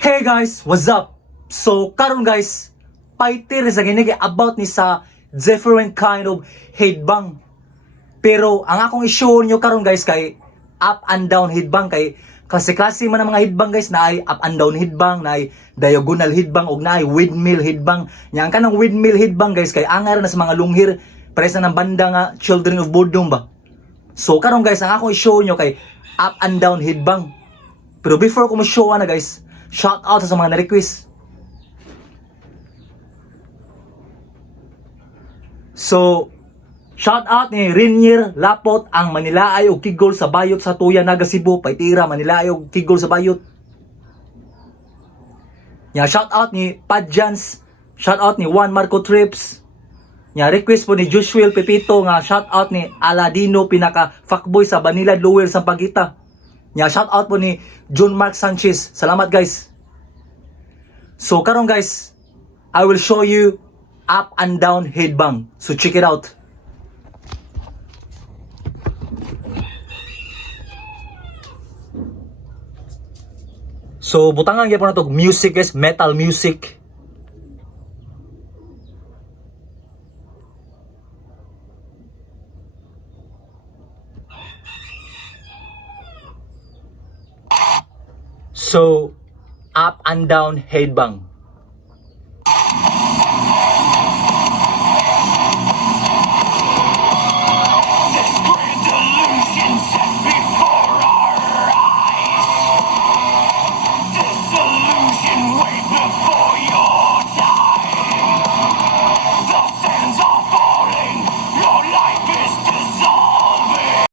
Hey guys, what's up? So karon guys, fighter sa ginigi about ni sa different kind of headbang. Pero ang akong i-show nyo karon guys kay up and down headbang kay klase-klase man ang mga headbang guys na ay up and down headbang, na ay diagonal headbang ug na ay windmill headbang. Yang kanang windmill headbang guys kay angar na sa mga lunghir pares na ng banda nga Children of Bodom ba. So karon guys, ang akong i-show nyo kay up and down headbang. Pero before ko mo-show na guys, shout out sa mga na-request. So, shout out ni Rinier Lapot ang Manilaay og Kigol sa Bayot sa Tuya, Naga, Cebu. Paitira, Manilaay og Kigol sa Bayot. Nya shout out ni Padjans, shout out ni Juan Marco Trips. Nya request po ni Joshua Pepito nga shout out ni Aladino pinaka fuckboy sa Banila Lower sa Pagita. Nya shout out po ni John Mark Sanchez. Salamat guys. So karon guys, I will show you up and down headbang. So check it out. So butangan gyapon nato music guys, metal music. So, up and down headbang.